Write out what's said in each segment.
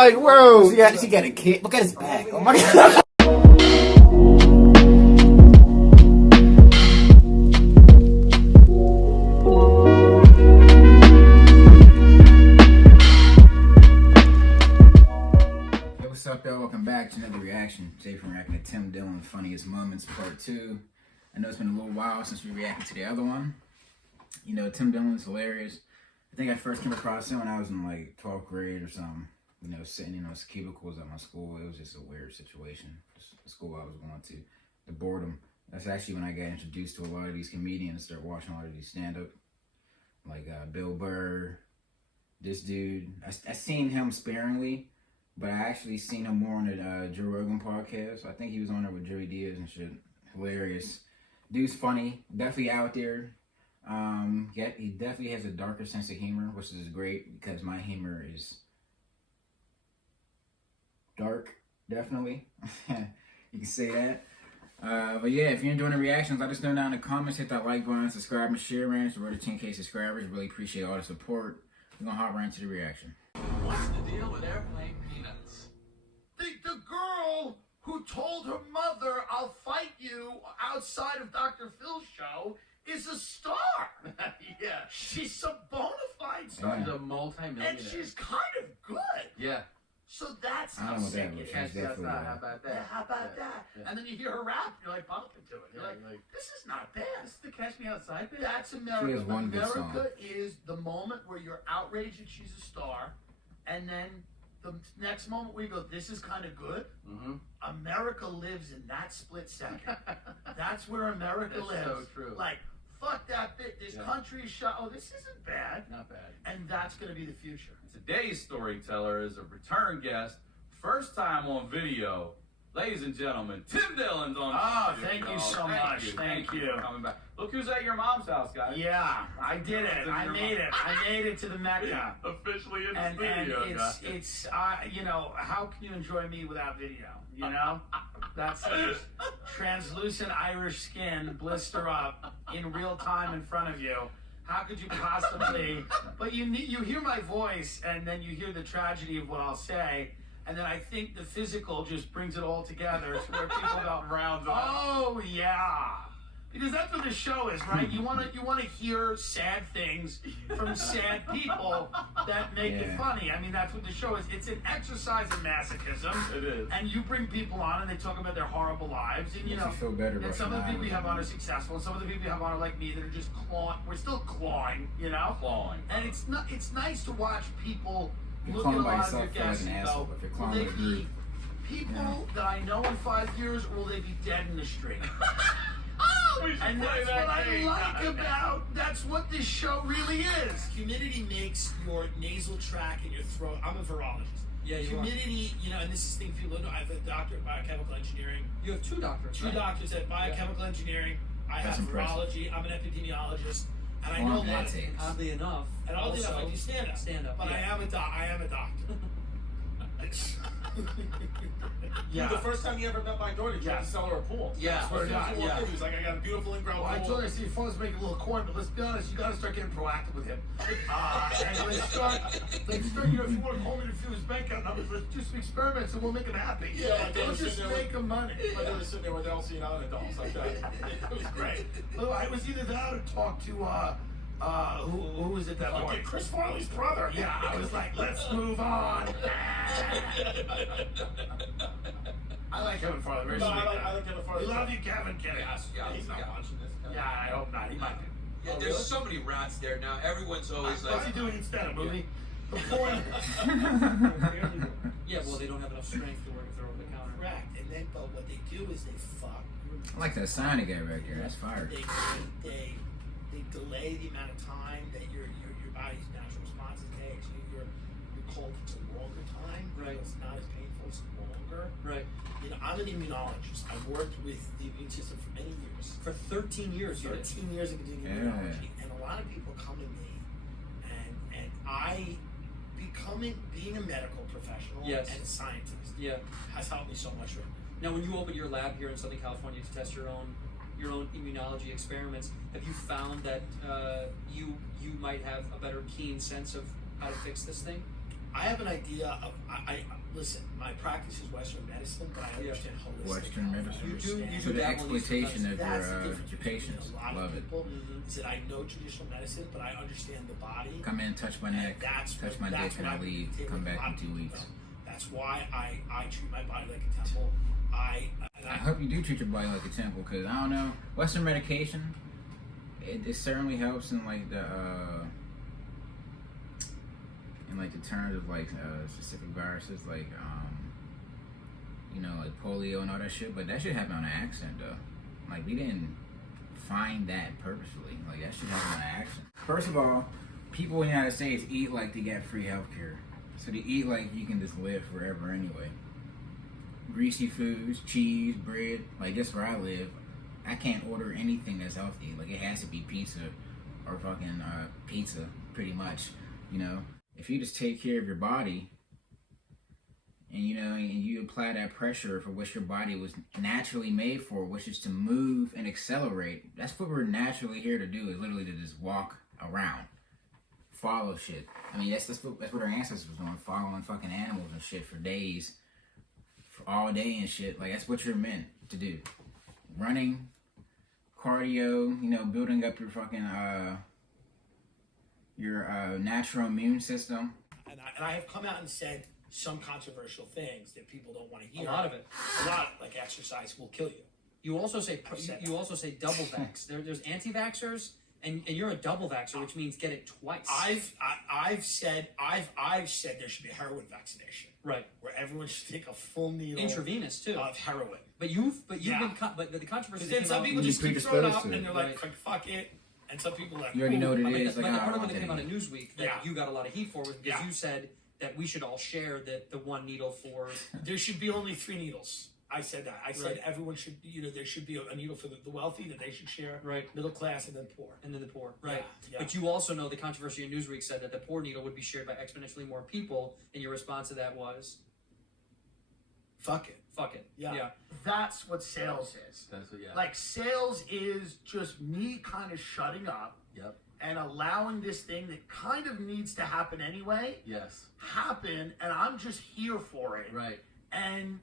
like, bro, yeah, she got a kid. Look at his back. Oh my god. Hey, what's up, y'all? Welcome back to another reaction. Today from reacting to Tim Dillon, Funniest Moments Part 2. I know it's been a little while since we reacted to the other one. You know, Tim Dillon's hilarious. I think I first came across him when I was in like 12th grade or something. You know, sitting in those cubicles at my school. It was just a weird situation. The school I was going to. The boredom. That's actually when I got introduced to a lot of these comedians and started watching a lot of these stand-up. Like Bill Burr. This dude. I seen him sparingly, but I actually seen him more on the Joe Rogan podcast. I think he was on there with Joey Diaz and shit. Hilarious. Dude's funny. Definitely out there. Yeah, he definitely has a darker sense of humor, which is great because my humor is dark, definitely. You can say that. But yeah, if you're enjoying the reactions, let us know down in the comments. Hit that like button, subscribe, and share, man. It's over to 10K subscribers. Really appreciate all the support. We're gonna hop right into the reaction. What's the deal with airplane peanuts? The girl who told her mother, "I'll fight you" outside of Dr. Phil's show is a star. Yeah. She's a bona fide star. She's a multi-millionaire. And she's kind of good. Yeah. So that's I how don't know what sick that was. it Yes, is. She's that's definitely not. How good. about that? Yeah, how about that? Yeah. And then you hear her rap, you're like bumping to it. You're Yeah, like, like, this is not bad. This is the Catch Me Outside bit? That's America. She has one good song. America is the moment where you're outraged that she's a star, and then the next moment where you go, this is kind of good. Mm-hmm. America lives in that split second. That's where America That's lives. so true. Like, fuck that bit. This Yeah. country shot. Oh, this isn't bad. Not bad. And that's going to be the future. Today's storyteller is a return guest, first time on video. Ladies and gentlemen, Tim Dillon's on. Oh, video, thank you y'all. so much. Thank Thank you you. for coming back. Look who's at your mom's house, guys. Yeah, I did it. I made it. I made it to the Mecca. Officially in the And studio, guys. it's you know, how can you enjoy me without video? You know, that's just translucent Irish skin, blister up in real time in front of you. How could you possibly? But you hear my voice, and then you hear the tragedy of what I'll say, and then I think the physical just brings it all together to where people go, Rounds up. oh yeah. Because that's what the show is, right? You want to hear sad things from sad people that make it funny. I mean, that's what the show is. It's an exercise in masochism. It is. And you bring people on, and they talk about their horrible lives, and you Makes know, you feel better and about some of the your people you lives. have on are successful, and some of the people you have on are like me that are just clawing. We're still clawing, you know. Clawing. And it's not. It's nice to watch people You're look at a clawing by lot of yourself, your feel like guests an and asshole. go, If you're will clawing they with a be group. people that I know in 5 years, or will they be dead in the street? We should And play that's that what I game, like guys. about, that's what this show really is. Humidity makes your nasal tract and your throat, I'm a virologist. Yeah, you are. Humidity, you know, and this is the thing people don't know, I have a doctor of biochemical engineering, You have two doctors. two right? doctors at biochemical engineering, I That's have impressive. virology, I'm an epidemiologist, and I Long know a lot that of takes. things. Oddly enough. And oddly enough, I do stand-up. Stand-up, But yeah. I am a doctor. Yeah. The first time you ever met my daughter, you tried to sell her a pool. Yeah. Swear to God, Yeah. He was like, I got a beautiful in-ground Well, I pool. told her, I said, your phone's making a little corn, but let's be honest, you gotta start getting proactive with him. And let's start, you know, if you want to call me to fill his bank account numbers, let's do some experiments and we'll make him happy. Yeah, my daughter's let's just sitting there make him money. My daughter's sitting there with Elsie and other adults like that. It was great. Well, I was either that or talk to, who was it that Okay, morning? Chris Farley's brother. Yeah, I was like, let's move on. I like Kevin Farley. Very No, sweet I guy. like Kevin Farley. We love you, Kevin. Kidding. Yeah, he's not watching this. Yeah, I hope not. He might be. Yeah, there's so many rats there now. Everyone's always What's he like, doing instead? A movie? The point. Yeah, well, they don't have enough strength to work if they're over the counter. Correct. And then, but what they do is they fuck. I like that sign they got right there. That's fire. They delay the amount of time that your body's natural responses takes. You're called to longer time. Right. It's not as painful. It's longer. Right. You know, I'm an immunologist. I've worked with the immune system for many years. For 13 years, you did. 13 years I've been doing immunology, and a lot of people come to me, and I being a medical professional Yes. and a scientist Yeah. has helped me so much. Now, when you open your lab here in Southern California to test your own immunology experiments, have you found that you might have a better keen sense of how to fix this thing? I have an idea of I listen. My practice is Western medicine, but I understand holistic Western health. medicine. I You do understand- So the dabble in these exploitation of That's the your difference between patients. a lot Love of it. people. Is that I know traditional medicine, but I understand the body. Come in, touch my neck, That's touch my dick, and I leave. Come back in 2 weeks. That's why I treat my body like a temple. I hope you do treat your body like a temple, because I don't know, Western medication, it certainly helps in like the terms of like specific viruses, like you know, like polio and all that shit. But that shit happened on an accident though. Like we didn't find that purposefully. Like that shit happened on an accident. First of all, people in the United States eat like they get free healthcare, so they eat like you can just live forever anyway. Greasy foods, cheese, bread. Like that's where I live. I can't order anything that's healthy. Like it has to be pizza or fucking pizza, pretty much. You know, if you just take care of your body, and you know, and you apply that pressure for which your body was naturally made for, which is to move and accelerate. That's what we're naturally here to do. Is literally to just walk around, follow shit. I mean, that's what our ancestors was doing, following fucking animals and shit for days. All day and shit. Like that's what you're meant to do. Running, cardio, you know, building up your fucking natural immune system. And I have come out and said some controversial things that people don't want to hear. A lot of it. A lot, like exercise will kill you. You also say said you also say double vax. There's anti-vaxxers, and you're a double vaxxer, which means get it twice. I've said there should be a heroin vaccination. Right. Where everyone should take a full needle Intravenous too. of heroin. But you've Yeah. been but the controversy. Because then some people You just keep throwing predisposed up to and it. they're like, fuck it. And some people are like, You already know what it But is. the Like, I part don't of want it that that came out to of eat. Newsweek that Yeah. you got a lot of heat for was because Yeah. you said that we should all share the one needle for. there should be only 3 needles. I said that. I said Right. everyone should, you know, there should be a needle for the wealthy that they should share, Right. middle class, and then poor. And then the poor, right? Yeah. But you also know the controversy in Newsweek said that the poor needle would be shared by exponentially more people, and your response to that was, Fuck it. "Fuck it." Yeah. That's what sales is. That's what, yeah. Like sales is just me kind of shutting up Yep. and allowing this thing that kind of needs to happen anyway Yes. happen, and I'm just here for it. Right. And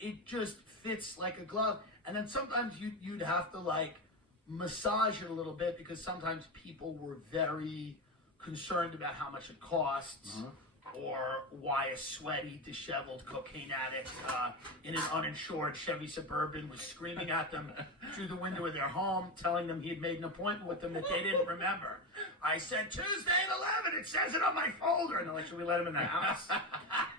it just fits like a glove. And then sometimes you'd have to like massage it a little bit because sometimes people were very concerned about how much it costs. Or why a sweaty, disheveled cocaine addict in an uninsured Chevy Suburban was screaming at them through the window of their home, telling them he had made an appointment with them that they didn't remember. I said, Tuesday at 11, it says it on my folder. And they're like, should we let him in the house?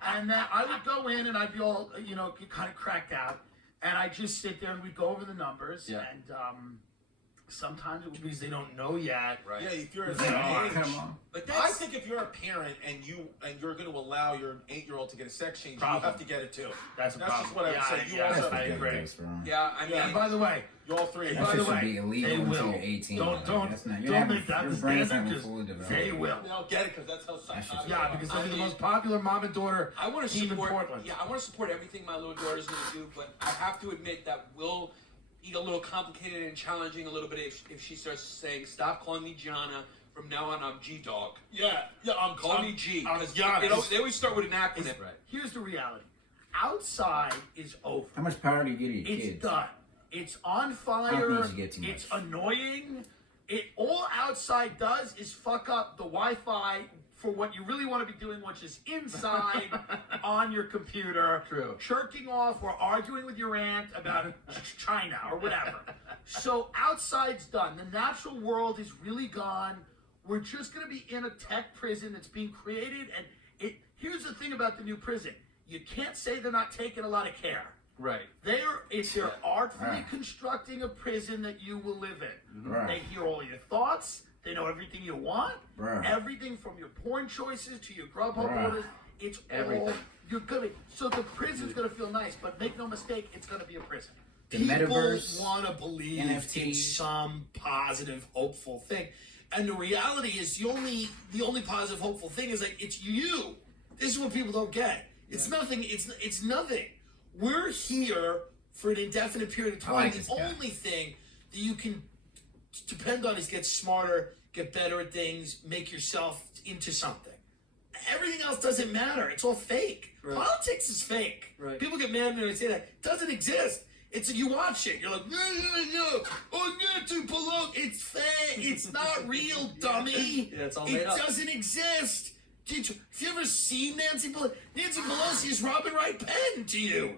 And then I would go in and I'd be all, you know, kind of cracked out. And I'd just sit there and we'd go over the numbers. Yeah. And sometimes it was because they don't know yet. Right. Yeah, if you're at Come that on, age, come on. But I think if you're a parent and you're going to allow your 8-year-old to get a sex change, you have to get it too. That's a That's problem. just what I would Yeah, say. You yeah, also I have to agree. get it. That's wrong. Yeah, I mean, and by the way, You all three. That by shit the should way, be illegal they until will. you're 18. Don't That's not, don't make that your the brain's standard. not Just fully developed. they will. They don't get it because that's how That shit's psychotic. Yeah, because I they're the mean, most popular mom and daughter I want to team in support. Portland. Yeah, I want to support everything my little daughter's going to do, but I have to admit that will be a little complicated and challenging a little bit if she starts saying, "Stop calling me Gianna. From now on, I'm G Dog. Yeah, Call me G." I'm 'Cause Giannis. they always start with an acronym. Right. Here's the reality: outside is over. How much power do you give to your It's kids? done. It's on I don't fire. think you get too It's much. annoying. It all outside does is fuck up the Wi-Fi for what you really want to be doing, which is inside on your computer, True. jerking off or arguing with your aunt about China or whatever. So outside's done. The natural world is really gone. We're just going to be in a tech prison that's being created. And here's the thing about the new prison: you can't say they're not taking a lot of care. Right. They're artfully Right. constructing a prison that you will live in. Right. They hear all your thoughts. They know everything you want. Right. Everything from your porn choices to your Grubhub Right. orders. It's Everything. all you're gonna. So the prison's gonna feel nice, but make no mistake, it's gonna be a prison. The People metaverse, want to believe NFT. in some positive, hopeful thing, and the reality is the only positive, hopeful thing is like it's you. This is what people don't get. It's nothing. It's nothing. We're here for an indefinite period of I time. like The this guy. only thing that you can depend on is get smarter, get better at things, make yourself into something. everything else doesn't matter. It's all fake. Right. Politics is fake. Right. People get mad at me when I say that. It doesn't exist. It's you watch it. You're like, no. Oh, Nancy Pelosi. It's fake. It's not real, dummy. Yeah, it's all made It up. doesn't exist. Have you ever seen Nancy Pelosi? Nancy Pelosi is Robin Wright Penn to you.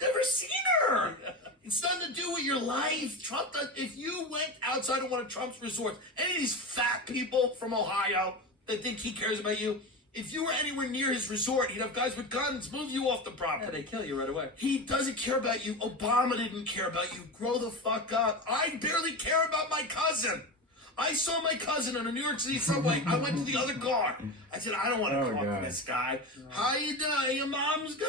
Never seen her. It's nothing to do with your life. Trump does. If you went outside of one of Trump's resorts, any of these fat people from Ohio that think he cares about you, if you were anywhere near his resort, he'd have guys with guns move you off the property. Yeah, they kill you right away. He doesn't care about you. Obama didn't care about you. Grow the fuck up. I barely care about my cousin. I saw my cousin on a New York City subway. I went to the other car. I said, I don't want to talk to this guy. How you doing? Your mom's good?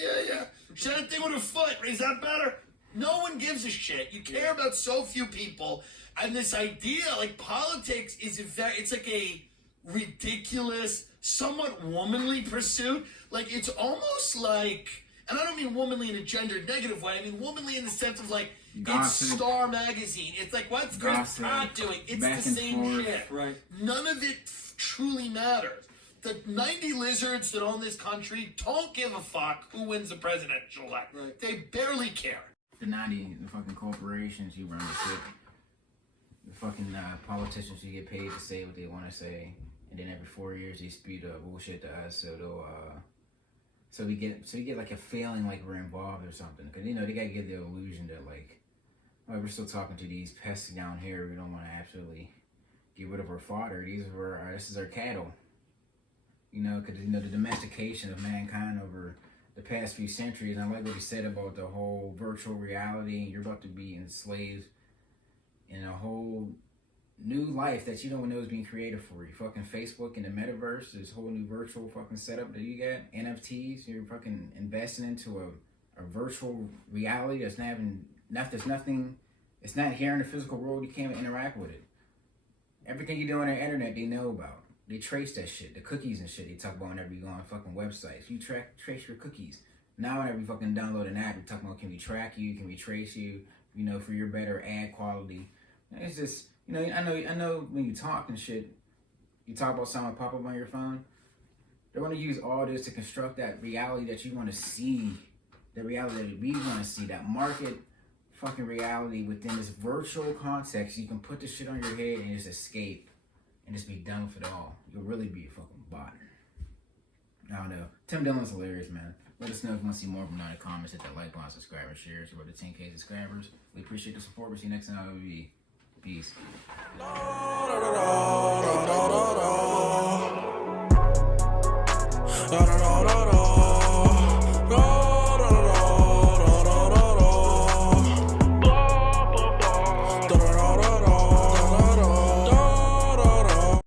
Yeah. She had a thing with her foot. Is that better? No one gives a shit. You care about so few people. And this idea, like politics, it's like a ridiculous, somewhat womanly pursuit. Like, it's almost like, and I don't mean womanly in a gendered negative way. I mean womanly in the sense of like, Gossip. it's Star Magazine. It's like, what's Chris Gossip. Pratt doing? It's Back the and same forth. shit. Right. None of it truly matters. The 90 lizards that own this country don't give a fuck who wins the presidential election. Right. They barely care. The fucking corporations, you run the shit. The fucking politicians, you get paid to say what they want to say, and then every 4 years they speed up bullshit to us, so they'll so we get like a feeling like we're involved or something, because you know they gotta give the illusion that like, oh, we're still talking to these pests down here. We don't want to absolutely get rid of our fodder. This is our cattle. You know, because you know the domestication of mankind over the past few centuries. And I like what he said about the whole virtual reality, and you're about to be enslaved in a whole new life that you don't know is being created for you. Fucking Facebook and the metaverse, this whole new virtual fucking setup that you got. NFTs, you're fucking investing into a virtual reality that's nothing. It's not here in the physical world. You can't interact with it. Everything you do on the internet, they know about. They trace that shit. The cookies and shit they talk about whenever you go on fucking websites. You trace your cookies. Now whenever you fucking download an app, you're talking about, can we track you? Can we trace you? You know, for your better ad quality. It's just, you know, I know when you talk and shit, you talk about something pop up on your phone. They're going to use all this to construct that reality that you want to see. The reality that we want to see. That market fucking reality within this virtual context. You can put this shit on your head and just escape. And just be done with it all. You'll really be a fucking bot. I don't know. Tim Dillon's hilarious, man. Let us know if you want to see more from him in the comments. Hit that like button, subscribe, and share. So we're to 10K subscribers. We appreciate the support. We'll see you next time. Peace. Da da da da.